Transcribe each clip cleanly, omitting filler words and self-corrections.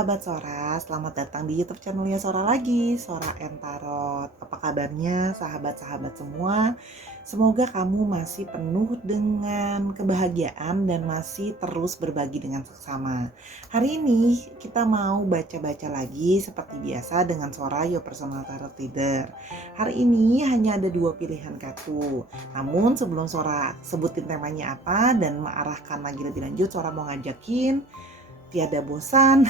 sahabat Sora, selamat datang di YouTube channelnya Sora lagi, Sora and Tarot. Apa kabarnya sahabat-sahabat semua? Semoga kamu masih penuh dengan kebahagiaan dan masih terus berbagi dengan sesama. Hari ini kita mau baca-baca lagi seperti biasa dengan Sora, Your Personal Tarot Reader. Hari ini hanya ada 2 pilihan kartu. Namun sebelum Sora sebutin temanya apa dan mengarahkan lagi lebih lanjut, Sora mau ngajakin tiada bosan,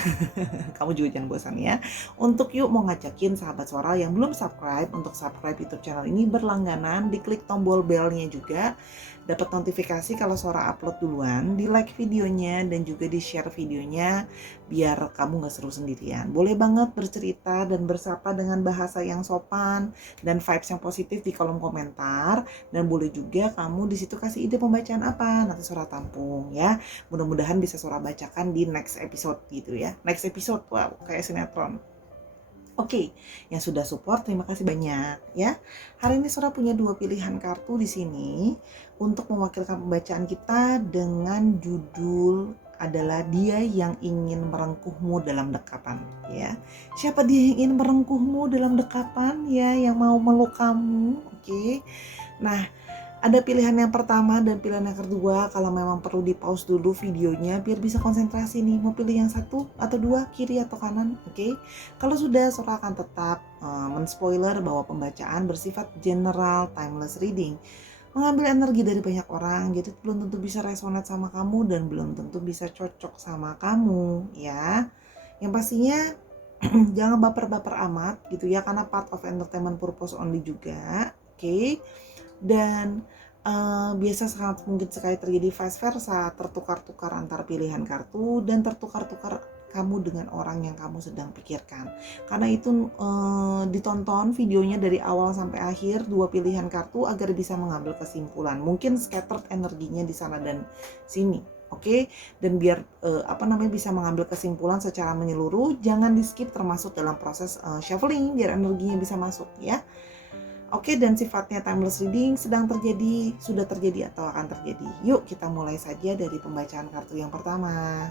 kamu juga jangan bosan ya. Untuk yuk mau ngajakin sahabat Sora yang belum subscribe untuk subscribe YouTube channel ini berlangganan, diklik tombol belnya juga, dapat notifikasi kalau Sora upload duluan, di like videonya dan juga di share videonya biar kamu gak seru sendirian. Boleh banget bercerita dan bersapa dengan bahasa yang sopan dan vibes yang positif di kolom komentar, dan boleh juga kamu di situ kasih ide pembacaan apa, nanti Sora tampung ya. Mudah-mudahan bisa Sora bacakan di next episode gitu ya. Next episode, wow, kayak sinetron. Oke, yang sudah support terima kasih banyak ya. Hari ini Sora punya 2 pilihan kartu di sini untuk mewakilkan pembacaan kita dengan judul adalah Dia yang Ingin Merengkuhmu Dalam Dekapan ya. Siapa dia yang ingin merengkuhmu dalam dekapan ya, yang mau meluk kamu? Oke. Nah, ada pilihan yang pertama dan pilihan yang kedua. Kalau memang perlu di pause dulu videonya biar bisa konsentrasi nih, mau pilih yang satu atau dua, kiri atau kanan. Oke. Kalau sudah, Sora akan tetap men-spoiler bahwa pembacaan bersifat general, timeless reading, mengambil energi dari banyak orang, jadi belum tentu bisa resonate sama kamu dan belum tentu bisa cocok sama kamu ya. Yang pastinya jangan baper-baper amat gitu ya, karena part of entertainment purpose only juga. Oke. Dan biasa sangat mungkin sekali terjadi vice versa, tertukar-tukar antar pilihan kartu dan tertukar-tukar kamu dengan orang yang kamu sedang pikirkan. Karena itu ditonton videonya dari awal sampai akhir 2 pilihan kartu agar bisa mengambil kesimpulan. Mungkin scattered energinya di sana dan sini. Oke, dan biar bisa mengambil kesimpulan secara menyeluruh, jangan di skip termasuk dalam proses shuffling biar energinya bisa masuk ya. Oke, dan sifatnya timeless reading sedang terjadi, sudah terjadi atau akan terjadi. Yuk kita mulai saja dari pembacaan kartu yang pertama.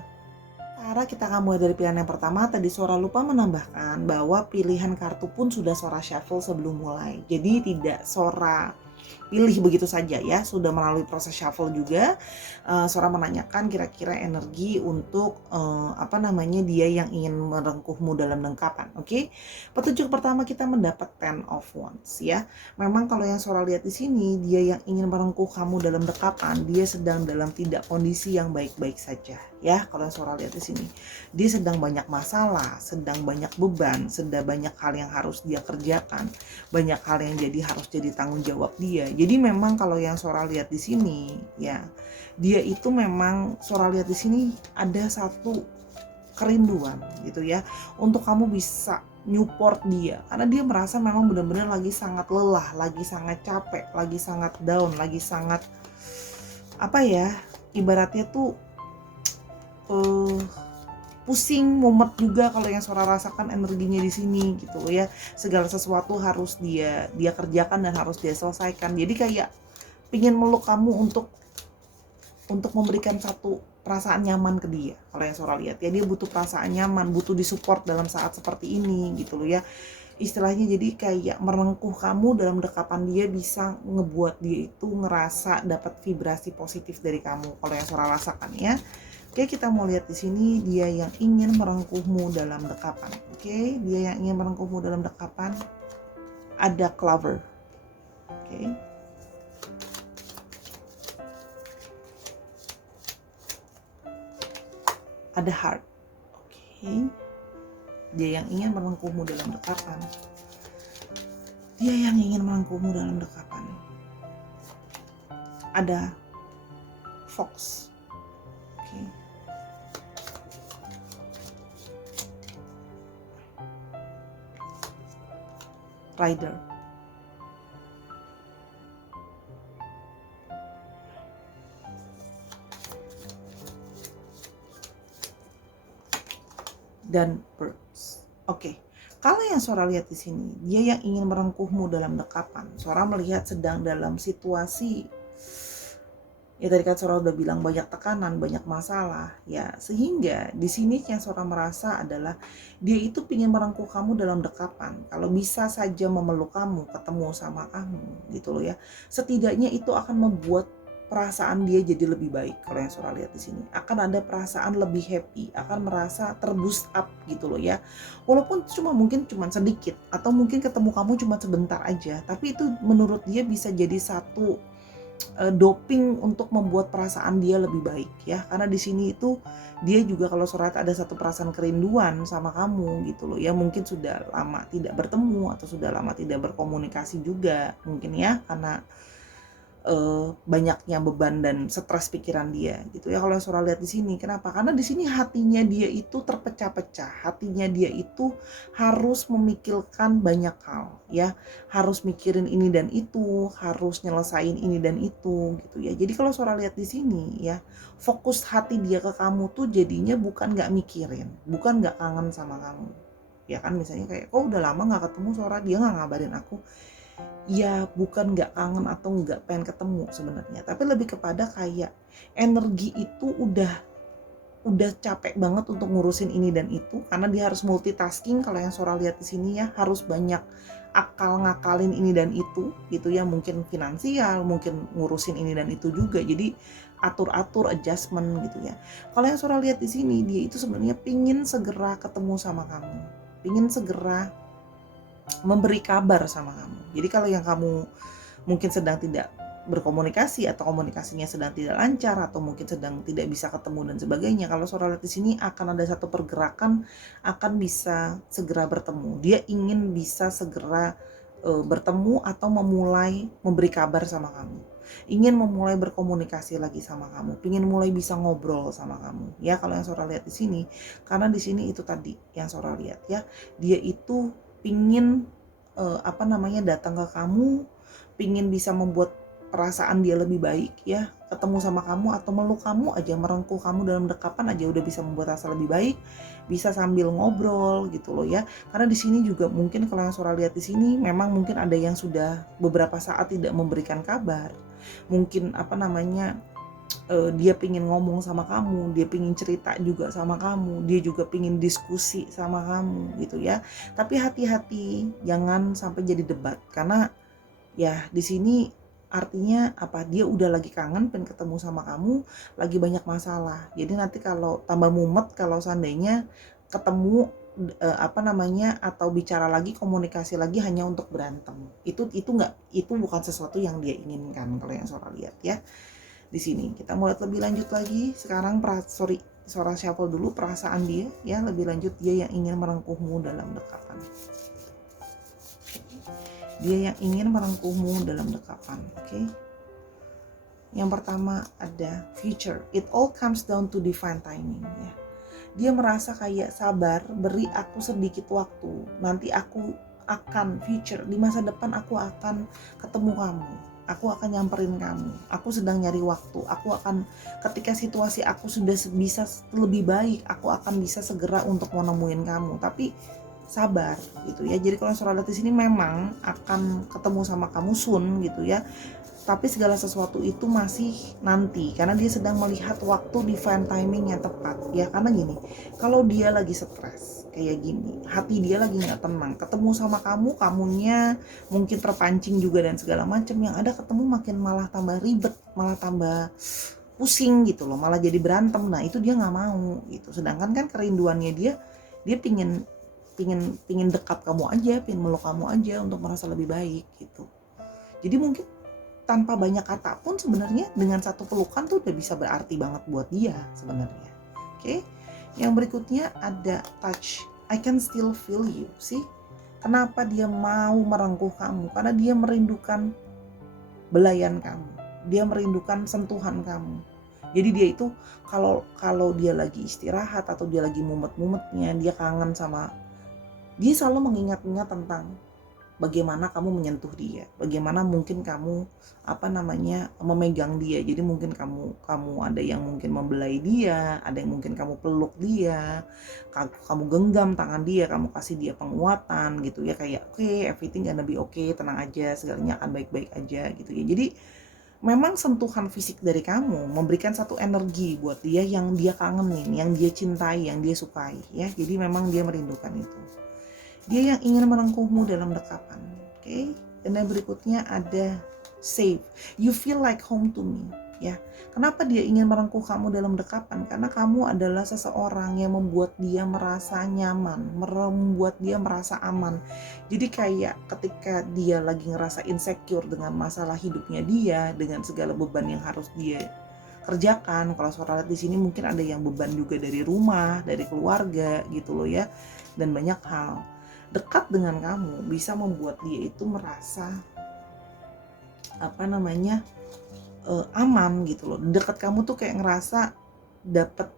Cara kita akan mulai dari pilihan yang pertama, tadi Sora lupa menambahkan bahwa pilihan kartu pun sudah Sora shuffle sebelum mulai. Jadi tidak Sora pilih begitu saja ya, sudah melalui proses shuffle juga. Sora menanyakan kira-kira energi untuk dia yang ingin merengkuhmu dalam dekapan. Oke. Petunjuk pertama kita mendapat Ten of Wands ya. Memang kalau yang Sora lihat di sini, dia yang ingin merengkuh kamu dalam dekapan, dia sedang dalam tidak kondisi yang baik-baik saja ya. Kalau yang Sora lihat di sini, dia sedang banyak masalah, sedang banyak beban, sedang banyak hal yang harus dia kerjakan, banyak hal yang harus jadi tanggung jawab dia. Jadi memang kalau yang Sora lihat di sini ya, dia itu memang Sora lihat di sini ada satu kerinduan gitu ya, untuk kamu bisa support dia, karena dia merasa memang benar-benar lagi sangat lelah, lagi sangat capek, lagi sangat down, lagi sangat ibaratnya tuh pusing, mumet juga kalau yang Sora rasakan energinya di sini gitu ya. Segala sesuatu harus dia kerjakan dan harus dia selesaikan. Jadi kayak pingin meluk kamu untuk memberikan satu perasaan nyaman ke dia. Kalau yang Sora lihat ya, dia butuh perasaan nyaman, butuh disupport dalam saat seperti ini gitu loh ya. Istilahnya jadi kayak merengkuh kamu dalam dekapan dia, bisa ngebuat dia itu ngerasa dapat vibrasi positif dari kamu. Kalau yang Sora rasakan ya. Oke, kita mau lihat di sini dia yang ingin merengkuhmu dalam dekapan. Oke, dia yang ingin merengkuhmu dalam dekapan. Ada Clover. Oke. Ada Heart. Oke. Dia yang ingin merengkuhmu dalam dekapan. Dia yang ingin merengkuhmu dalam dekapan. Ada Fox. Oke. Rider. Dan Birds. Oke. Kalau yang Sora lihat di sini, dia yang ingin merengkuhmu dalam dekapan. Sora melihat sedang dalam situasi Ya tadi kan Sora udah bilang banyak tekanan, banyak masalah, ya sehingga di sini yang Sora merasa adalah dia itu ingin merangkul kamu dalam dekapan. Kalau bisa saja memeluk kamu, ketemu sama kamu gitu loh ya. Setidaknya itu akan membuat perasaan dia jadi lebih baik. Kalau yang Sora lihat di sini akan ada perasaan lebih happy, akan merasa terboost up gitu loh ya. Walaupun mungkin cuma sedikit atau mungkin ketemu kamu cuma sebentar aja, tapi itu menurut dia bisa jadi satu doping untuk membuat perasaan dia lebih baik ya, karena di sini itu dia juga kalau surat ada satu perasaan kerinduan sama kamu gitu loh ya, mungkin sudah lama tidak bertemu atau sudah lama tidak berkomunikasi juga mungkin ya, karena banyaknya beban dan stres pikiran dia gitu ya. Kalau yang Sora lihat di sini, kenapa? Karena di sini hatinya dia itu terpecah-pecah, hatinya dia itu harus memikirkan banyak hal ya, harus mikirin ini dan itu, harus nyelesain ini dan itu gitu ya. Jadi kalau Sora lihat di sini ya, fokus hati dia ke kamu tuh jadinya bukan nggak mikirin, bukan nggak kangen sama kamu ya kan. Misalnya kayak, kok udah lama nggak ketemu Sora, dia nggak ngabarin aku. Ya bukan nggak kangen atau nggak pengen ketemu sebenarnya, tapi lebih kepada kayak energi itu udah capek banget untuk ngurusin ini dan itu, karena dia harus multitasking. Kalau yang Sora lihat di sini ya, harus banyak akal ngakalin ini dan itu gitu ya, mungkin finansial, mungkin ngurusin ini dan itu juga, jadi atur-atur adjustment gitu ya. Kalau yang Sora lihat di sini, dia itu sebenarnya pingin segera ketemu sama kamu, pingin segera memberi kabar sama kamu. Jadi kalau yang kamu mungkin sedang tidak berkomunikasi atau komunikasinya sedang tidak lancar atau mungkin sedang tidak bisa ketemu dan sebagainya, kalau Sora lihat di sini akan ada satu pergerakan akan bisa segera bertemu. Dia ingin bisa segera bertemu atau memulai memberi kabar sama kamu. Ingin memulai berkomunikasi lagi sama kamu, ingin mulai bisa ngobrol sama kamu. Ya kalau yang Sora lihat di sini, karena di sini itu tadi yang Sora lihat ya, dia itu pingin datang ke kamu, pingin bisa membuat perasaan dia lebih baik ya, ketemu sama kamu atau meluk kamu aja, merengkuh kamu dalam dekapan aja udah bisa membuat rasa lebih baik, bisa sambil ngobrol gitu loh ya. Karena di sini juga mungkin kalau yang Sora lihat di sini memang mungkin ada yang sudah beberapa saat tidak memberikan kabar, mungkin dia pingin ngomong sama kamu, dia pingin cerita juga sama kamu, dia juga pingin diskusi sama kamu gitu ya. Tapi hati-hati, jangan sampai jadi debat, karena ya di sini artinya apa, dia udah lagi kangen pengen ketemu sama kamu, lagi banyak masalah. Jadi nanti kalau tambah mumet kalau seandainya ketemu atau bicara lagi, komunikasi lagi hanya untuk berantem. Itu bukan sesuatu yang dia inginkan kalau yang Sora lihat ya. Di sini kita mau lihat lebih lanjut lagi. Sekarang Sora shuffle dulu perasaan dia ya, lebih lanjut dia yang ingin merengkuhmu dalam dekapan. Dia yang ingin merengkuhmu dalam dekapan. Oke. Yang pertama ada future. It all comes down to divine timing ya. Dia merasa kayak sabar, beri aku sedikit waktu. Nanti aku akan future, di masa depan aku akan ketemu kamu. Aku akan nyamperin kamu. Aku sedang nyari waktu. Aku akan, ketika situasi aku sudah bisa lebih baik, aku akan bisa segera untuk mau nemuin kamu. Tapi sabar gitu ya. Jadi kalau Sora lihat di sini memang akan ketemu sama kamu soon gitu ya. Tapi segala sesuatu itu masih nanti, karena dia sedang melihat waktu divine timing yang tepat ya. Karena gini, kalau dia lagi stres kayak gini, hati dia lagi nggak tenang, ketemu sama kamu, kamunya mungkin terpancing juga dan segala macam, yang ada ketemu makin malah tambah ribet, malah tambah pusing gitu loh, malah jadi berantem. Nah itu dia nggak mau gitu. Sedangkan kan kerinduannya dia pingin dekat kamu aja, pingin meluk kamu aja untuk merasa lebih baik gitu. Jadi mungkin tanpa banyak kata pun sebenarnya dengan satu pelukan tuh udah bisa berarti banget buat dia sebenarnya. Oke. Yang berikutnya ada touch. I can still feel you. Sih, kenapa dia mau merengkuh kamu? Karena dia merindukan belayan kamu. Dia merindukan sentuhan kamu. Jadi dia itu kalau dia lagi istirahat atau dia lagi mumet-mumetnya, dia kangen sama, dia selalu mengingat-ingat tentang bagaimana kamu menyentuh dia, bagaimana mungkin kamu memegang dia. Jadi mungkin kamu ada yang mungkin membelai dia, ada yang mungkin kamu peluk dia, kamu genggam tangan dia, kamu kasih dia penguatan gitu ya, kayak oke, everything gonna be okay, tenang aja, segalanya akan baik-baik aja gitu ya. Jadi memang sentuhan fisik dari kamu memberikan satu energi buat dia yang dia kangenin, yang dia cintai, yang dia sukai ya. Jadi memang dia merindukan itu. Dia yang ingin merengkuhmu dalam dekapan. Oke. Dan yang berikutnya ada safe. You feel like home to me. Ya. Kenapa dia ingin merengkuh kamu dalam dekapan? Karena kamu adalah seseorang yang membuat dia merasa nyaman, membuat dia merasa aman. Jadi kayak ketika dia lagi ngerasa insecure dengan masalah hidupnya dia, dengan segala beban yang harus dia kerjakan. Kalau suara di sini mungkin ada yang beban juga dari rumah, dari keluarga gitu loh ya, dan banyak hal. Dekat dengan kamu bisa membuat dia itu merasa aman gitu loh. Dekat kamu tuh kayak ngerasa dapat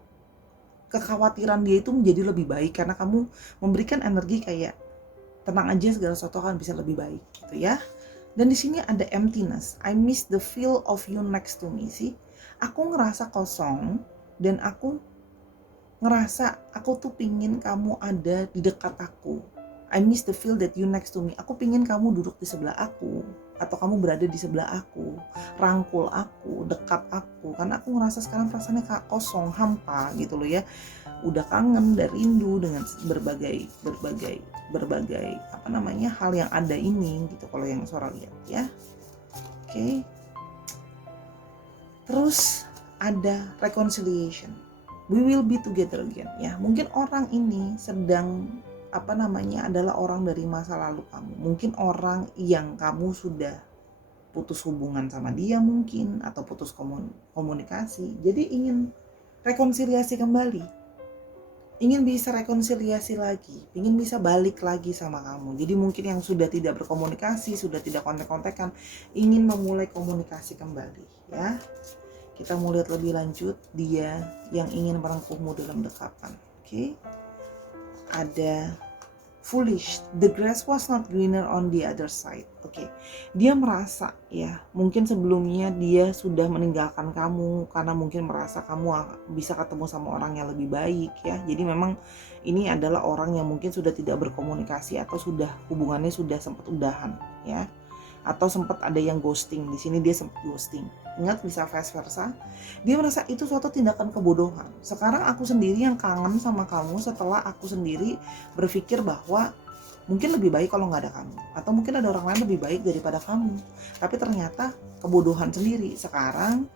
kekhawatiran dia itu menjadi lebih baik karena kamu memberikan energi kayak tenang aja, segala sesuatu akan bisa lebih baik gitu ya. Dan di sini ada emptiness. I miss the feel of you next to me sih. Aku ngerasa kosong dan aku ngerasa aku tuh pingin kamu ada di dekat aku. I miss the feel that you next to me. Aku pingin kamu duduk di sebelah aku, atau kamu berada di sebelah aku, rangkul aku, dekat aku. Karena aku ngerasa sekarang perasaannya kosong, hampa gitu loh ya. Udah kangen dan rindu dengan berbagai hal yang ada ini gitu kalau yang suara lihat ya. Oke. Terus ada reconciliation. We will be together again ya. Mungkin orang ini sedang adalah orang dari masa lalu kamu. Mungkin orang yang kamu sudah putus hubungan sama dia mungkin, atau putus komunikasi. Jadi ingin rekonsiliasi kembali. Ingin bisa rekonsiliasi lagi, ingin bisa balik lagi sama kamu. Jadi mungkin yang sudah tidak berkomunikasi, sudah tidak kontak-kontakan, ingin memulai komunikasi kembali ya. Kita mau lihat lebih lanjut dia yang ingin merengkuhmu dalam dekapan. Oke. Ada foolish, the grass was not greener on the other side. Oke. Dia merasa ya, mungkin sebelumnya dia sudah meninggalkan kamu karena mungkin merasa kamu bisa ketemu sama orang yang lebih baik ya. Jadi memang ini adalah orang yang mungkin sudah tidak berkomunikasi atau sudah hubungannya sudah sempat udahan ya. Atau sempat ada yang ghosting. Di sini dia sempat ghosting. Ingat, bisa vice versa. Dia merasa itu suatu tindakan kebodohan. Sekarang aku sendiri yang kangen sama kamu setelah aku sendiri berpikir bahwa mungkin lebih baik kalau nggak ada kamu. Atau mungkin ada orang lain lebih baik daripada kamu. Tapi ternyata kebodohan sendiri. Sekarang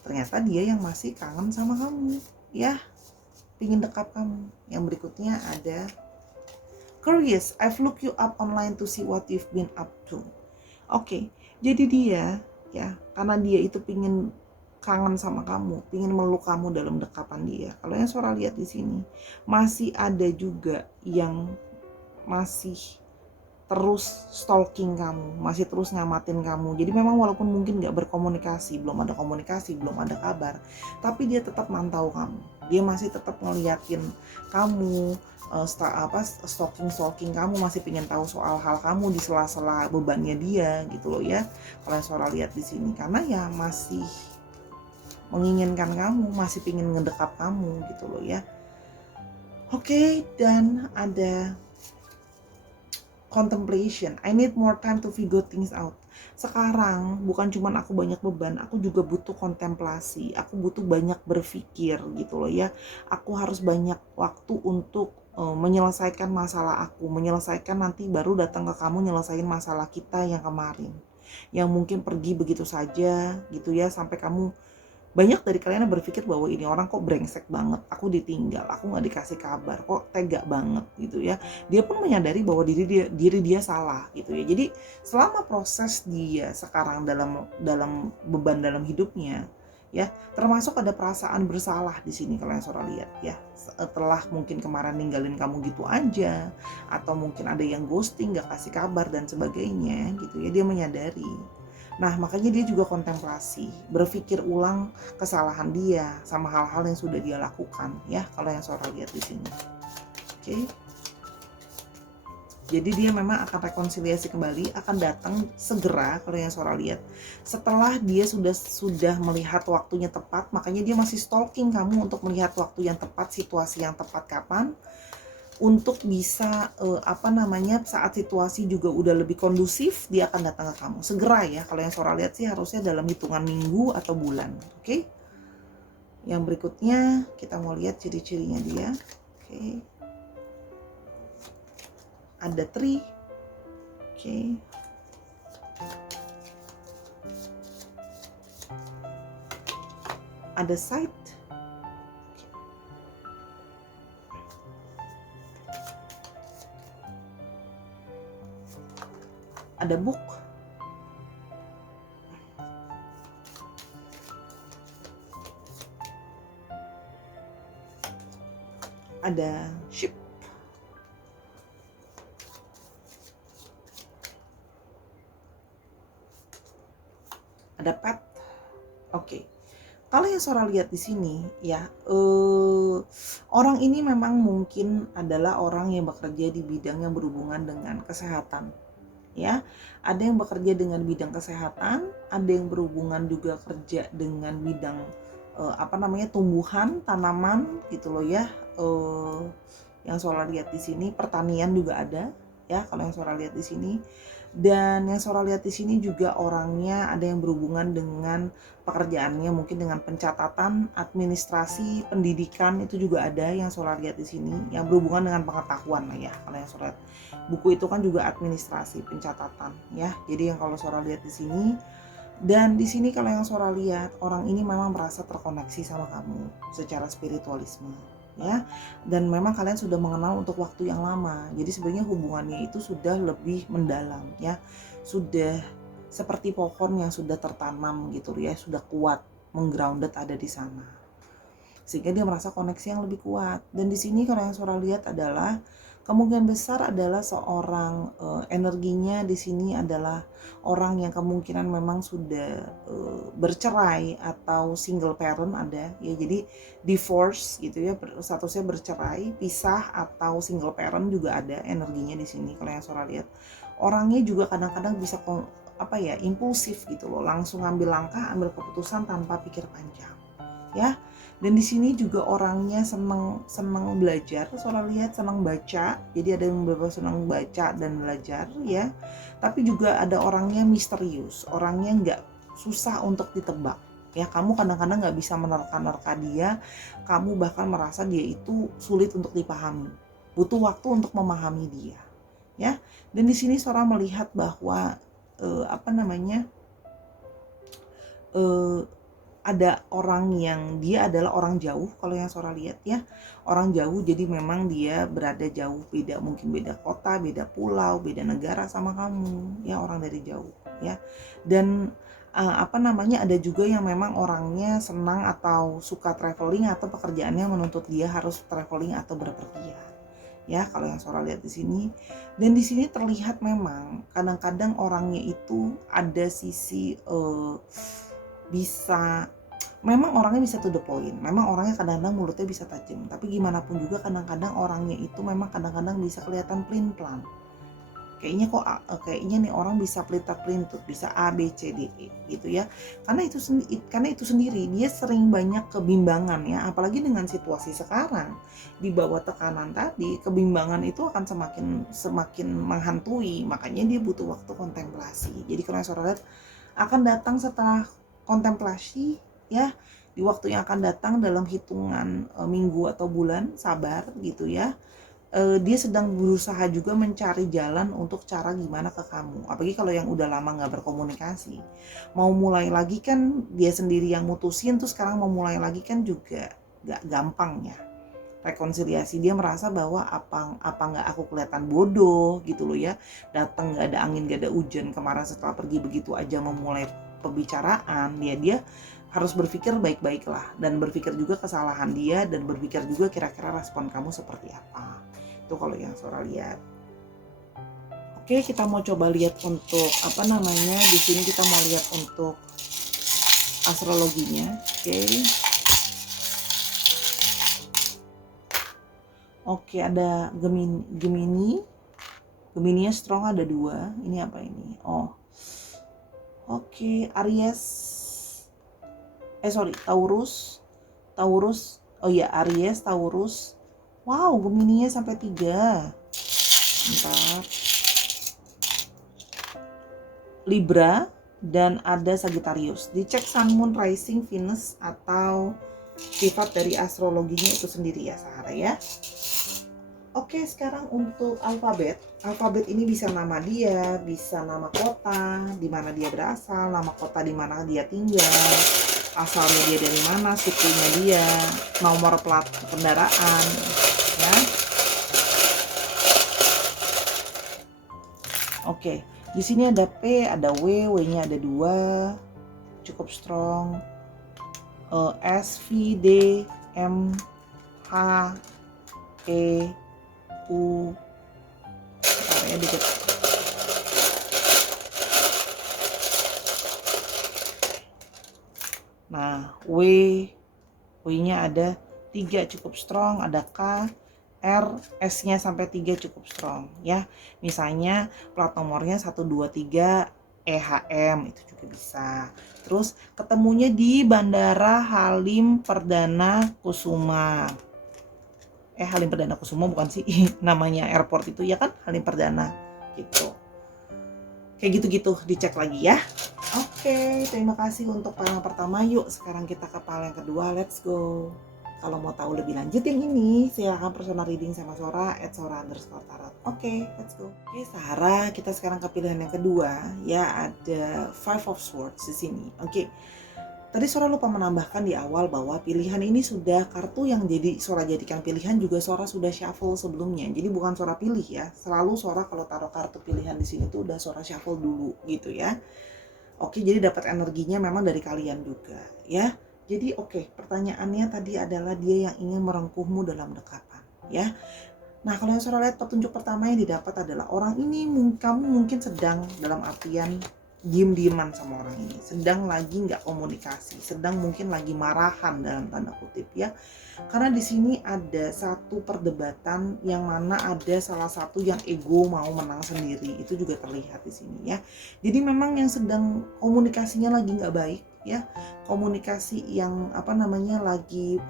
ternyata dia yang masih kangen sama kamu. Ya, pingin dekat kamu. Yang berikutnya ada curious. I've looked you up online to see what you've been up to. Oke, jadi dia ya, karena dia itu pingin kangen sama kamu, pingin meluk kamu dalam dekapan dia. Kalau yang suara lihat di sini, masih ada juga yang masih terus stalking kamu, masih terus ngamatin kamu. Jadi memang walaupun mungkin gak berkomunikasi, belum ada komunikasi, belum ada kabar, tapi dia tetap mantau kamu. Dia masih tetap ngeliatin kamu, stalking kamu, masih pengen tahu soal hal kamu di sela-sela bebannya dia gitu loh ya. Kalau yang suara lihat di sini, karena ya masih menginginkan kamu, masih pengen ngedekap kamu gitu loh ya. Oke, dan ada contemplation. I need more time to figure things out. Sekarang bukan cuman aku banyak beban, aku juga butuh kontemplasi. Aku butuh banyak berpikir gitu loh ya. Aku harus banyak waktu untuk menyelesaikan masalah aku, menyelesaikan nanti baru datang ke kamu nyelesain masalah kita yang kemarin. Yang mungkin pergi begitu saja gitu ya, sampai kamu, banyak dari kalian yang berpikir bahwa ini orang kok brengsek banget, aku ditinggal, aku nggak dikasih kabar, kok tega banget gitu ya. Dia pun menyadari bahwa diri dia salah gitu ya. Jadi selama proses dia sekarang dalam beban dalam hidupnya ya, termasuk ada perasaan bersalah di sini kalau yang saudara lihat ya. Setelah mungkin kemarin ninggalin kamu gitu aja, atau mungkin ada yang ghosting, nggak kasih kabar dan sebagainya gitu ya, dia menyadari. Nah, makanya dia juga kontemplasi, berpikir ulang kesalahan dia sama hal-hal yang sudah dia lakukan ya, kalau yang saudara lihat di sini. Oke. Jadi dia memang akan rekonsiliasi kembali, akan datang segera kalau yang saudara lihat. Setelah dia sudah melihat waktunya tepat, makanya dia masih stalking kamu untuk melihat waktu yang tepat, situasi yang tepat kapan. untuk bisa saat situasi juga udah lebih kondusif, dia akan datang ke kamu segera ya. Kalau yang Sora lihat sih harusnya dalam hitungan minggu atau bulan. Oke. Yang berikutnya kita mau lihat ciri-cirinya dia. Oke. Ada tree. Oke. Ada side. Ada book. Ada ship. Ada pet. Oke. Kalau yang Sora lihat di sini ya, orang ini memang mungkin adalah orang yang bekerja di bidang yang berhubungan dengan kesehatan. Ya, ada yang bekerja dengan bidang kesehatan, ada yang berhubungan juga kerja dengan bidang tumbuhan, tanaman gitu loh ya. Yang Sora lihat di sini pertanian juga ada ya, kalau yang Sora lihat di sini. Dan yang Sora lihat di sini juga orangnya ada yang berhubungan dengan pekerjaannya, mungkin dengan pencatatan, administrasi, pendidikan, itu juga ada yang Sora lihat di sini, yang berhubungan dengan pengetahuan lah ya. Kalau yang Sora buku itu kan juga administrasi, pencatatan ya. Jadi yang kalau Sora lihat di sini, dan di sini kalau yang Sora lihat, orang ini memang merasa terkoneksi sama kamu secara spiritualisme ya, dan memang kalian sudah mengenal untuk waktu yang lama. Jadi sebenarnya hubungannya itu sudah lebih mendalam ya, sudah seperti pohon yang sudah tertanam gitu ya, sudah kuat, menggrounded ada di sana, sehingga dia merasa koneksi yang lebih kuat. Dan di sini kalau yang Sora lihat adalah kemungkinan besar adalah seorang energinya di sini adalah orang yang kemungkinan memang sudah bercerai atau single parent ada ya, jadi divorce gitu ya, statusnya bercerai, pisah, atau single parent juga ada energinya di sini. Kalau yang Sora lihat, orangnya juga kadang-kadang bisa impulsif gitu loh, langsung ambil langkah, ambil keputusan tanpa pikir panjang ya. Dan di sini juga orangnya senang belajar, Sora lihat senang baca. Jadi ada yang beberapa senang baca dan belajar ya. Tapi juga ada orangnya misterius, orangnya nggak susah untuk ditebak ya. Kamu kadang-kadang nggak bisa menerka-nerka dia, kamu bahkan merasa dia itu sulit untuk dipahami, butuh waktu untuk memahami dia ya. Dan di sini Sora melihat bahwa ada orang yang dia adalah orang jauh. Kalau yang Sora lihat ya, orang jauh, jadi memang dia berada jauh, mungkin beda kota, beda pulau, beda negara sama kamu ya, orang dari jauh ya. Dan ada juga yang memang orangnya senang atau suka traveling, atau pekerjaannya menuntut dia harus traveling atau berpergian ya, kalau yang Sora lihat di sini. Dan di sini terlihat memang kadang-kadang orangnya itu ada sisi memang orangnya bisa to the point, memang orangnya kadang-kadang mulutnya bisa tajam, tapi gimana pun juga kadang-kadang orangnya itu memang kadang-kadang bisa kelihatan pelin-pelan. Kayaknya nih orang bisa pelintat-pelintut, bisa A B C D E gitu ya. Karena itu sendiri dia sering banyak kebimbangan ya, apalagi dengan situasi sekarang di bawah tekanan tadi, kebimbangan itu akan semakin menghantui, makanya dia butuh waktu kontemplasi. Jadi kalau yang Sora lihat akan datang setelah kontemplasi ya, di waktu yang akan datang dalam hitungan minggu atau bulan, sabar gitu ya. Dia sedang berusaha juga mencari jalan untuk cara gimana ke kamu, apalagi kalau yang udah lama nggak berkomunikasi. Mau mulai lagi kan dia sendiri yang mutusin, terus sekarang mau mulai lagi kan juga nggak gampang ya. Rekonsiliasi, dia merasa bahwa apa nggak aku kelihatan bodoh gitu loh ya, datang nggak ada angin nggak ada hujan kemarin, setelah pergi begitu aja memulai pembicaraan ya. Dia harus berpikir baik-baik lah, dan berpikir juga kesalahan dia, dan berpikir juga kira-kira respon kamu seperti apa. Itu kalau yang Sora lihat. Oke, kita mau coba lihat untuk di sini kita mau lihat untuk astrologinya. Oke, ada Gemini. Gemininya strong ada 2. Ini apa ini? Oke, Taurus. Aries, Taurus. Wow, Gemininya sampai 3. 4. Libra dan ada Sagittarius. Dicek Sun, Moon, Rising, Venus atau sifat dari astrologinya itu sendiri ya Sahara ya. Oke, sekarang untuk alfabet. Alfabet ini bisa nama dia, bisa nama kota, di mana dia berasal, nama kota di mana dia tinggal, asalnya dia dari mana, sukunya dia, nomor plat kendaraan, ya. Oke, di sini ada P, ada W, W-nya ada 2, cukup strong. S, V, D, M, H, E, U, ya dikit. Nah, W-nya ada 3 cukup strong, ada K, R, S-nya sampai 3 cukup strong ya. Misalnya plat nomornya 123 EHM itu juga bisa. Terus ketemunya di Bandara Halim Perdana Kusuma. Halim Perdana Kusuma bukan sih namanya airport itu ya kan, Halim Perdana gitu. Kayak gitu-gitu dicek lagi ya. Oke, terima kasih untuk panel pertama. Yuk sekarang kita ke panel yang kedua, let's go. Kalau mau tahu lebih lanjut yang ini, silahkan personal reading sama Sora @sora_tarot. Oke, let's go. Oke, Sarah, kita sekarang ke pilihan yang kedua. Ya, ada Five of Swords di sini. Oke. Tadi Sora lupa menambahkan di awal bahwa pilihan ini sudah kartu yang jadi Sora jadikan pilihan juga Sora sudah shuffle sebelumnya. Jadi bukan Sora pilih ya. Selalu Sora kalau taruh kartu pilihan di sini tuh udah Sora shuffle dulu gitu ya. Oke, jadi dapat energinya memang dari kalian juga ya. Jadi oke, pertanyaannya tadi adalah dia yang ingin merengkuhmu dalam dekapan ya. Nah, kalau yang Sora lihat petunjuk pertama yang didapat adalah orang ini kamu mungkin sedang dalam artian diem-dieman sama orang ini, sedang lagi nggak komunikasi, sedang mungkin lagi marahan dalam tanda kutip ya. Karena di sini ada satu perdebatan yang mana ada salah satu yang ego mau menang sendiri, itu juga terlihat di sini ya. Jadi memang yang sedang komunikasinya lagi nggak baik ya, komunikasi yang lagi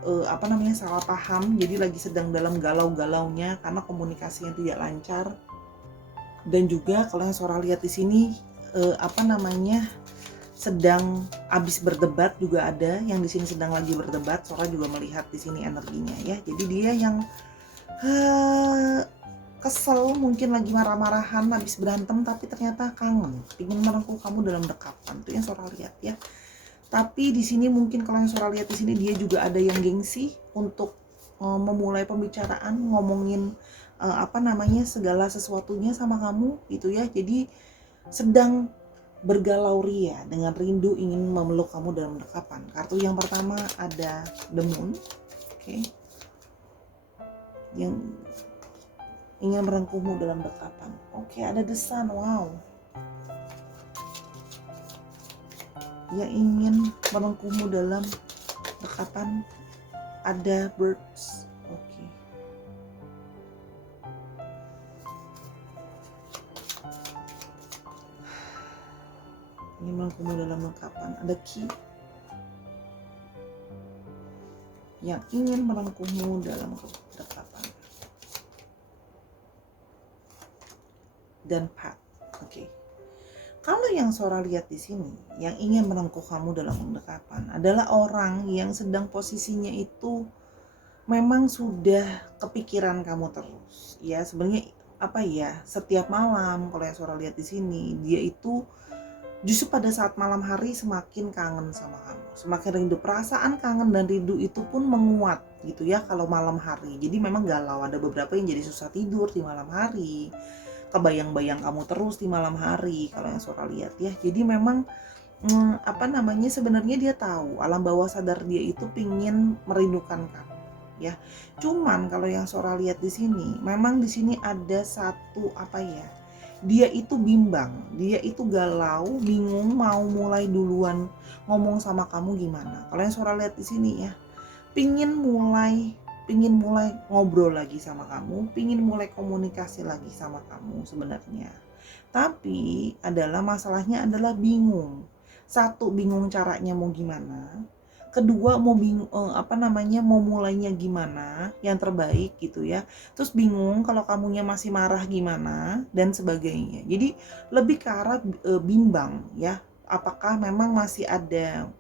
salah paham, jadi lagi sedang dalam galau-galaunya karena komunikasinya tidak lancar. Dan juga kalau yang Sora lihat di sini sedang habis berdebat juga ada yang di sini sedang lagi berdebat. Sora juga melihat di sini energinya ya. Jadi dia yang kesel, mungkin lagi marah-marahan habis berantem tapi ternyata kangen, ingin merengkuh kamu dalam dekapan. Itu yang Sora lihat ya. Tapi di sini mungkin kalau yang Sora lihat di sini dia juga ada yang gengsi untuk memulai pembicaraan, ngomongin segala sesuatunya sama kamu gitu ya. Jadi sedang bergalau ria dengan rindu ingin memeluk kamu dalam dekapan. Kartu yang pertama ada The Moon, oke, yang ingin merengkuhmu dalam dekapan. Oke, ada The Sun, wow, yang ingin merengkuhmu dalam dekapan. Ada Birds, oke. Ingin merengkuhmu dalam dekapan. Ada Key, yang ingin merengkuhmu dalam dekapan. Dan Path, oke. Kalau yang Sora lihat di sini, yang ingin merengkuh kamu dalam pendekatan adalah orang yang sedang posisinya itu memang sudah kepikiran kamu terus. Ya, sebenarnya setiap malam kalau yang Sora lihat di sini, dia itu justru pada saat malam hari semakin kangen sama kamu, semakin rindu. Perasaan kangen dan rindu itu pun menguat gitu ya kalau malam hari. Jadi memang galau, ada beberapa yang jadi susah tidur di malam hari, kebayang-bayang kamu terus di malam hari kalau yang Sora lihat ya. Jadi memang sebenarnya dia tahu alam bawah sadar dia itu pingin merindukan kamu ya. Cuman kalau yang Sora lihat di sini, memang di sini ada satu dia itu bimbang, dia itu galau, bingung mau mulai duluan ngomong sama kamu gimana. Kalau yang Sora lihat di sini ya, pingin mulai ngobrol lagi sama kamu, pingin mulai komunikasi lagi sama kamu sebenarnya. Tapi masalahnya adalah bingung. Satu, bingung caranya mau gimana. kedua mau bingung mau mulainya gimana yang terbaik gitu ya, terus bingung kalau kamunya masih marah gimana dan sebagainya. Jadi lebih ke arah bimbang ya, apakah memang masih ada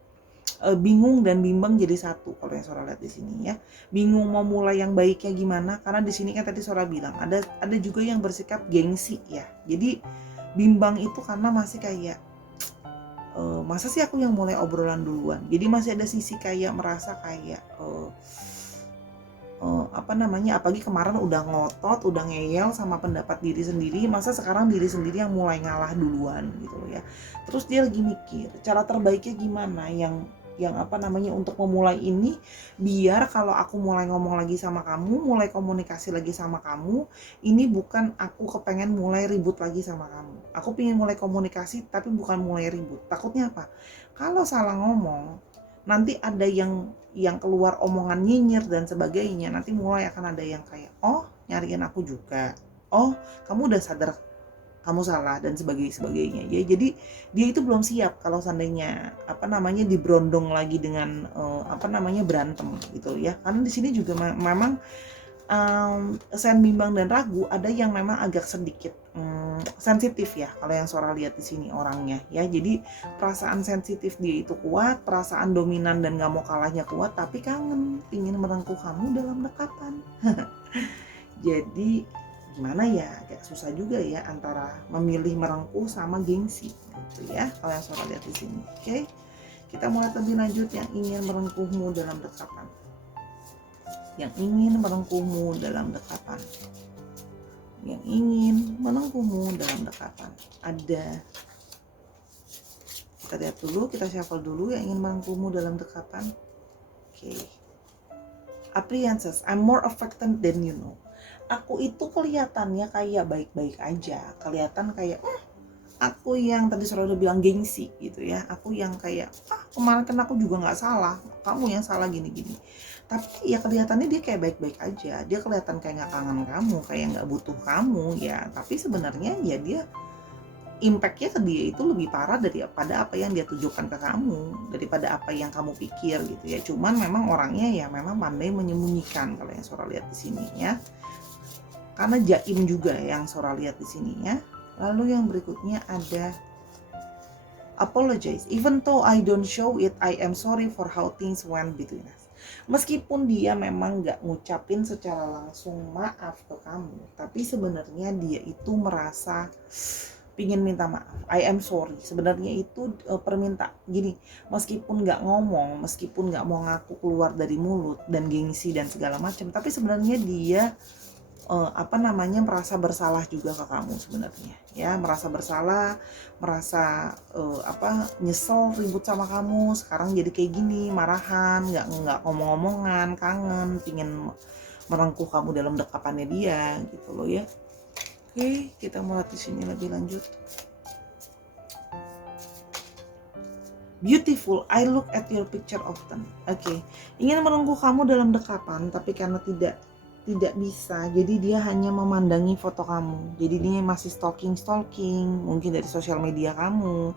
bingung dan bimbang jadi satu kalau yang Sora lihat di sini ya. Bingung mau mulai yang baiknya gimana, karena di sini kan tadi Sora bilang ada juga yang bersikap gengsi ya. Jadi bimbang itu karena masih kayak masa sih aku yang mulai obrolan duluan. Jadi masih ada sisi kayak merasa kayak apalagi kemarin udah ngotot, udah ngeyel sama pendapat diri sendiri, masa sekarang diri sendiri yang mulai ngalah duluan gitu loh ya. Terus dia lagi mikir cara terbaiknya gimana yang untuk memulai ini, biar kalau aku mulai ngomong lagi sama kamu, mulai komunikasi lagi sama kamu, ini bukan aku kepengen mulai ribut lagi sama kamu. Aku pengen mulai komunikasi tapi bukan mulai ribut. Takutnya apa? Kalau salah ngomong, nanti ada yang keluar omongan nyinyir dan sebagainya. Nanti mulai akan ada yang kayak, oh nyariin aku juga, oh kamu udah sadar kamu salah dan sebagainya ya. Jadi dia itu belum siap kalau seandainya diberondong lagi dengan berantem gitu ya. Karena di sini juga memang sen bimbang dan ragu, ada yang memang agak sedikit sensitif ya kalau yang Sora lihat di sini orangnya ya. Jadi perasaan sensitif dia itu kuat, perasaan dominan dan gak mau kalahnya kuat, tapi kangen ingin merengkuh kamu dalam dekapan. Jadi gimana ya, agak susah juga ya antara memilih merengkuh sama gengsi gitu ya kalau yang Sora lihat di sini. Oke, kita mulai lebih lanjut. Yang ingin merengkuhmu dalam dekapan, yang ingin merengkuhmu dalam dekapan, yang ingin merengkuhmu dalam dekapan. Ada, kita lihat dulu, kita shuffle dulu yang ingin merengkuhmu dalam dekapan. Oke, appearances, I'm more affected than you know. Aku itu kelihatannya kayak baik-baik aja, kelihatan kayak aku yang tadi Sora udah bilang gengsi gitu ya, aku yang kayak kemarin kan aku juga nggak salah, kamu yang salah gini-gini. Tapi ya kelihatannya dia kayak baik-baik aja, dia kelihatan kayak nggak kangen kamu, kayak nggak butuh kamu ya. Tapi sebenarnya ya dia impactnya ke dia itu lebih parah daripada apa yang dia tujukan ke kamu, daripada apa yang kamu pikir gitu ya. Cuman memang orangnya ya memang pandai menyembunyikan kalau yang Sora lihat di sini ya. Karena jaim juga yang Sora lihat di sini ya. Lalu yang berikutnya ada apologize. Even though I don't show it, I am sorry for how things went between us. Meskipun dia memang gak ngucapin secara langsung maaf ke kamu, tapi sebenarnya dia itu merasa pingin minta maaf. I am sorry. Sebenarnya itu permintaan gini, meskipun gak ngomong, meskipun gak mau ngaku keluar dari mulut dan gengsi dan segala macam, tapi sebenarnya dia merasa bersalah juga ke kamu sebenarnya ya, merasa bersalah, merasa nyesel ribut sama kamu, sekarang jadi kayak gini, marahan, nggak ngomong-ngomongan, kangen, pingin merengkuh kamu dalam dekapannya dia gitu loh ya. Oke, kita mulai di sini lebih lanjut. Beautiful, I look at your picture often. Oke, ingin merengkuh kamu dalam dekapan, tapi karena tidak bisa, jadi dia hanya memandangi foto kamu. Jadi dia masih stalking mungkin dari sosial media kamu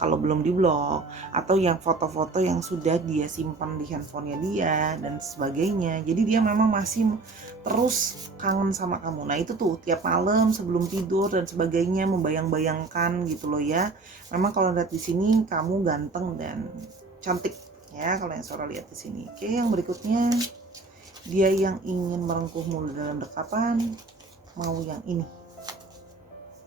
kalau belum diblok, atau yang foto-foto yang sudah dia simpan di handphonenya dia dan sebagainya. Jadi dia memang masih terus kangen sama kamu. Nah itu tuh tiap malam sebelum tidur dan sebagainya membayang-bayangkan gitu loh ya. Memang kalau lihat di sini kamu ganteng dan cantik ya kalau yang Sora lihat di sini. Oke, yang berikutnya, dia yang ingin merengkuhmu dalam dekapan, mau yang ini.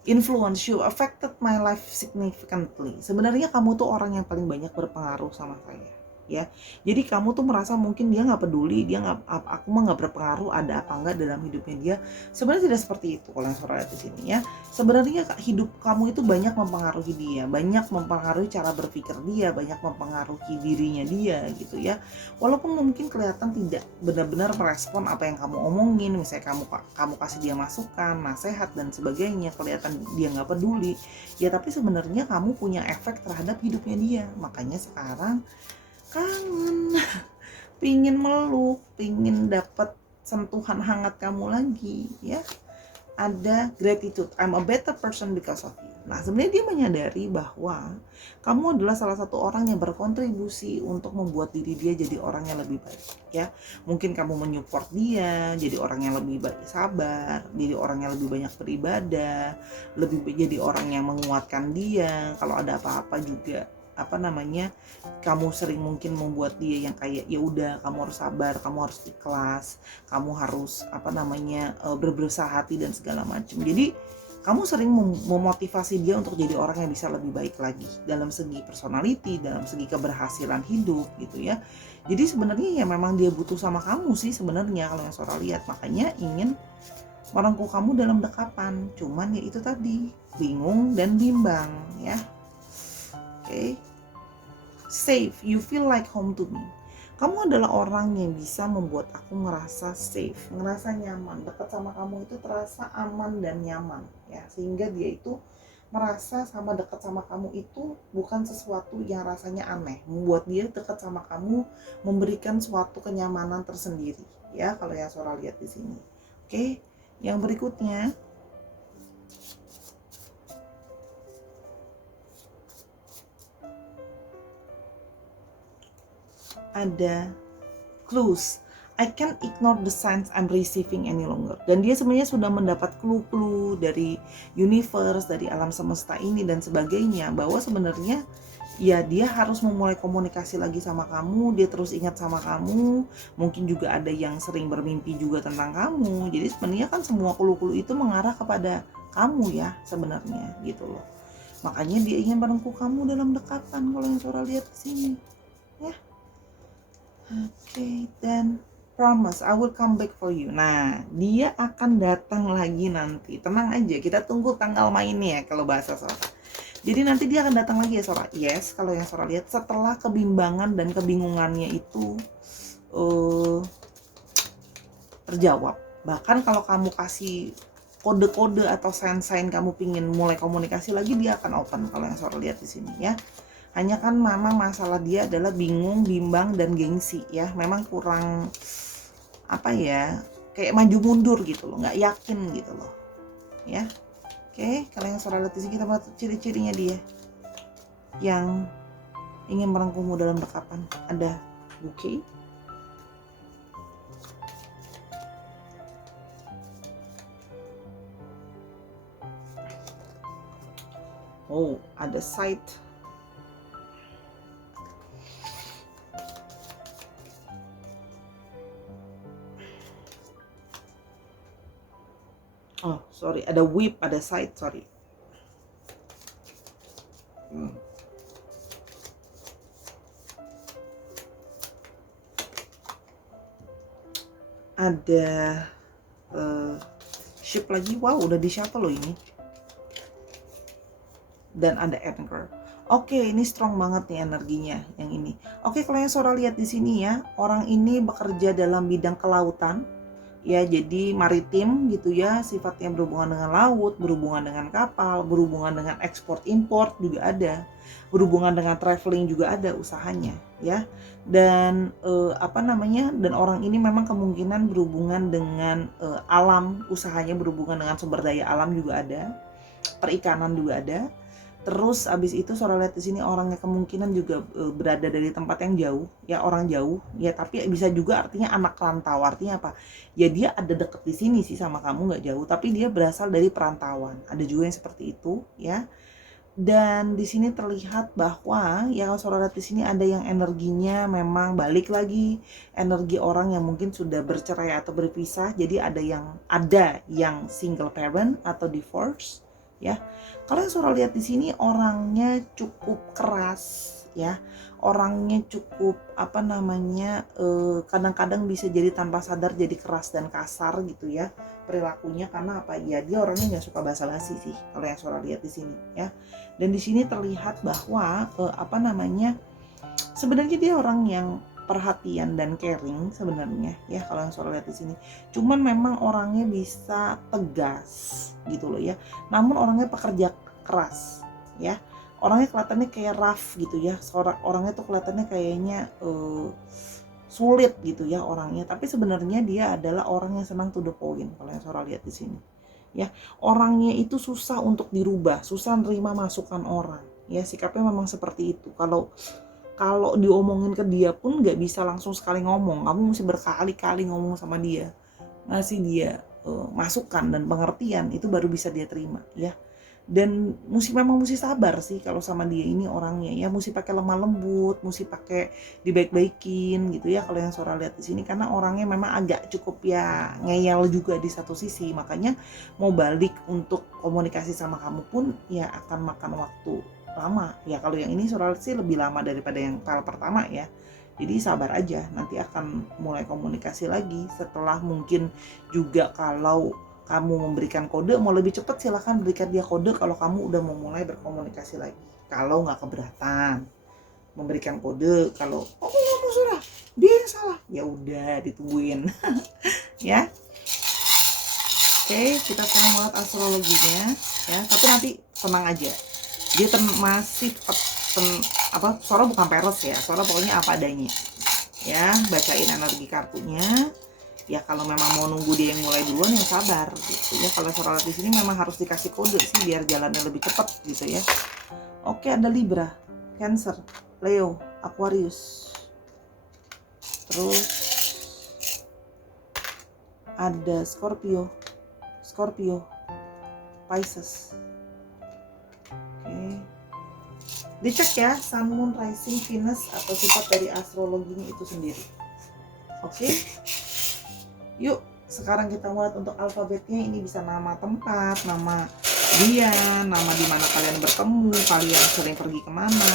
Influence you, affected my life significantly. Sebenarnya kamu tuh orang yang paling banyak berpengaruh sama saya. Ya, jadi kamu tuh merasa mungkin dia nggak peduli, aku mah nggak berpengaruh ada apa enggak dalam hidupnya dia. Sebenarnya tidak seperti itu kalau yang Sora lihat di sini ya. Sebenarnya hidup kamu itu banyak mempengaruhi dia, banyak mempengaruhi cara berpikir dia, banyak mempengaruhi dirinya dia gitu ya. Walaupun mungkin kelihatan tidak benar-benar merespon apa yang kamu omongin, misalnya kamu kasih dia masukan, nasihat dan sebagainya, kelihatan dia nggak peduli. Ya tapi sebenarnya kamu punya efek terhadap hidupnya dia. Makanya sekarang kangen, pingin meluk, pingin dapat sentuhan hangat kamu lagi ya. ada gratitude, I'm a better person because of you. Nah, sebenarnya dia menyadari bahwa kamu adalah salah satu orang yang berkontribusi untuk membuat diri dia jadi orang yang lebih baik, ya. Mungkin kamu menyupport dia jadi orang yang lebih baik, sabar, jadi orang yang lebih banyak beribadah, lebih jadi orang yang menguatkan dia kalau ada apa-apa juga. Kamu sering mungkin membuat dia yang kayak ya udah, kamu harus sabar, kamu harus ikhlas, kamu harus berberusaha hati dan segala macam. Jadi kamu sering memotivasi dia untuk jadi orang yang bisa lebih baik lagi dalam segi personality, dalam segi keberhasilan hidup gitu ya. Jadi sebenarnya ya memang dia butuh sama kamu sih sebenarnya kalau yang Sora lihat, makanya ingin merengkuh kamu dalam dekapan. Cuman ya itu tadi, bingung dan bimbang ya. Oke. Safe, you feel like home to me. Kamu adalah orang yang bisa membuat aku ngerasa safe, ngerasa nyaman. Dekat sama kamu itu terasa aman dan nyaman ya, sehingga dia itu merasa sama dekat sama kamu itu bukan sesuatu yang rasanya aneh. Membuat dia dekat sama kamu memberikan suatu kenyamanan tersendiri ya, kalau yang Sora lihat di sini. Oke, yang berikutnya ada clues. I can't ignore the signs I'm receiving any longer. Dan dia sebenarnya sudah mendapat clue-clue dari universe, dari alam semesta ini dan sebagainya, bahwa sebenarnya ya dia harus memulai komunikasi lagi sama kamu, dia terus ingat sama kamu, mungkin juga ada yang sering bermimpi juga tentang kamu. Jadi sebenarnya kan semua clue-clue itu mengarah kepada kamu ya sebenarnya gitu loh. Makanya dia ingin merengkuh kamu dalam dekatan kalau yang Sora lihat di sini. Ya. Oke, dan promise I will come back for you. Nah, dia akan datang lagi nanti. Tenang aja, kita tunggu tanggal mainnya ya kalau bahasa Sora. Jadi nanti dia akan datang lagi ya Sora. Yes, kalau yang Sora lihat setelah kebimbangan dan kebingungannya itu terjawab. Bahkan kalau kamu kasih kode-kode atau sign-sign kamu pingin mulai komunikasi lagi, dia akan open kalau yang Sora lihat di sini ya. Hanya kan memang masalah dia adalah bingung, bimbang, dan gengsi ya. Memang kurang kayak maju mundur gitu loh, nggak yakin gitu loh ya. Oke, kalau yang Sora lihat di sini kita lihat ciri-cirinya dia yang ingin merangkummu dalam dekapan. Ada bouquet, ada side, ada whip, ada side, ada ship lagi. Wow, udah di shuffle loh ini. Dan ada anchor. Oke, ini strong banget nih energinya yang ini. Oke, kalau yang Sora lihat di sini ya, orang ini bekerja dalam bidang kelautan. Ya, jadi maritim gitu ya, sifatnya berhubungan dengan laut, berhubungan dengan kapal, berhubungan dengan ekspor import juga ada, berhubungan dengan traveling juga ada usahanya ya. Dan dan orang ini memang kemungkinan berhubungan dengan alam, usahanya berhubungan dengan sumber daya alam juga ada, perikanan juga ada. Terus abis itu Sora lihat di sini orangnya kemungkinan juga berada dari tempat yang jauh, ya orang jauh, ya tapi bisa juga artinya anak rantau. Artinya apa? Ya dia ada deket di sini sih sama kamu, nggak jauh, tapi dia berasal dari perantauan. Ada juga yang seperti itu, ya. Dan di sini terlihat bahwa ya kalau Sora lihat di sini ada yang energinya memang balik lagi, energi orang yang mungkin sudah bercerai atau berpisah. Jadi ada yang single parent atau divorce. Ya, kalau yang Sora lihat di sini orangnya cukup keras ya, orangnya cukup kadang-kadang bisa jadi tanpa sadar jadi keras dan kasar gitu ya perilakunya. Karena apa ya, dia orangnya nggak suka basa-basi sih kalau yang Sora lihat di sini ya. Dan di sini terlihat bahwa sebenarnya dia orang yang perhatian dan caring sebenarnya ya kalau yang Sora lihat di sini. Cuman memang orangnya bisa tegas gitu loh ya. Namun orangnya pekerja keras ya. Orangnya kelihatannya kayak rough gitu ya. Orangnya tuh kelihatannya kayaknya sulit gitu ya orangnya. Tapi sebenarnya dia adalah orang yang senang to the point kalau yang Sora lihat di sini. ya. Orangnya itu susah untuk dirubah, susah nerima masukan orang, ya. Sikapnya memang seperti itu. Kalau diomongin ke dia pun nggak bisa langsung sekali ngomong, kamu mesti berkali-kali ngomong sama dia, ngasih dia masukan dan pengertian, itu baru bisa dia terima, ya. Dan memang mesti sabar sih kalau sama dia ini orangnya, ya. Mesti pakai lemah lembut, mesti pakai dibaik-baikin gitu ya, kalau yang Sora lihat di sini, karena orangnya memang agak cukup ya ngeyel juga di satu sisi. Makanya mau balik untuk komunikasi sama kamu pun ya akan makan waktu lama, ya. Kalau yang ini Sora lihat sih lebih lama daripada yang file pertama, ya. Jadi sabar aja, nanti akan mulai komunikasi lagi. Setelah mungkin juga kalau kamu memberikan kode, mau lebih cepat silahkan berikan dia kode kalau kamu udah mau mulai berkomunikasi lagi. Kalau nggak keberatan memberikan kode, kalau kamu nggak mau salah, dia yang salah, ya udah ditungguin. Ya. Oke, kita sekarang lihat astrologinya, ya. Tapi nanti tenang aja, dia masih Sora bukan peres ya, Sora pokoknya apa adanya, ya. Bacain energi kartunya. Ya kalau memang mau nunggu dia yang mulai duluan, yang sabar gitu ya. Kalau Sora lihat di sini memang harus dikasih kode sih biar jalannya lebih cepat gitu ya. Oke, ada Libra, Cancer, Leo, Aquarius. Terus ada Scorpio, Pisces. Oke. Dicek ya Sun, Moon, Rising, Venus atau sifat dari astrologinya itu sendiri. Oke. Yuk, sekarang kita lihat untuk alfabetnya. Ini bisa nama tempat, nama dia, nama di mana kalian bertemu, kalian sering pergi kemana,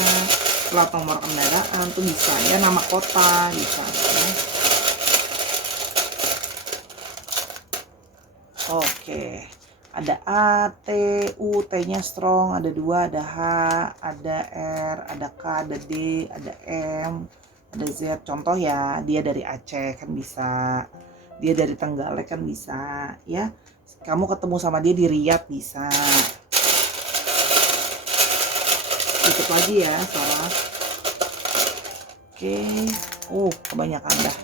plat nomor kendaraan tuh bisa ya, nama kota bisa ya. Oke, ada A, T, U, T-nya strong, ada 2, ada H, ada R, ada K, ada D, ada M, ada Z. Contoh ya, dia dari Aceh kan bisa, dia dari Trenggalek kan bisa, ya. Kamu ketemu sama dia di Riyadh bisa. Ikut lagi ya, Sora. Oke. Kebanyakan dah.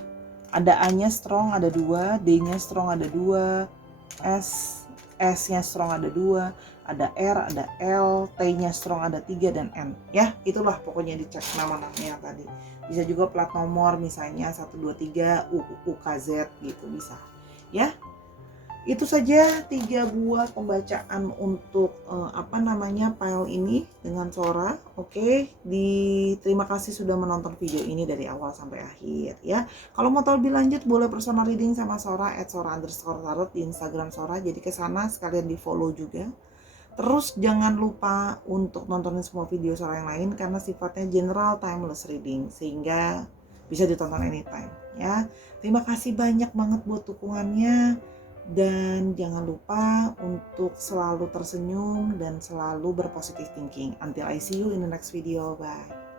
Ada A-nya strong ada 2, D-nya strong ada 2, S-nya strong ada 2, ada R, ada L, T-nya strong ada 3, dan N. Ya, itulah pokoknya dicek nama-namanya tadi. Bisa juga plat nomor misalnya 123 UKZ gitu bisa. Ya. Itu saja 3 buah pembacaan untuk file ini dengan Sora. Oke, terima kasih sudah menonton video ini dari awal sampai akhir ya. Kalau mau tahu lebih lanjut boleh personal reading sama Sora @sora_tarot di Instagram Sora. Jadi ke sana sekalian di follow juga. Terus jangan lupa untuk nontonin semua video Sora yang lain karena sifatnya general timeless reading sehingga bisa ditonton anytime ya. Terima kasih banyak banget buat dukungannya. Dan jangan lupa untuk selalu tersenyum dan selalu berpositive thinking. Until I see you in the next video. Bye.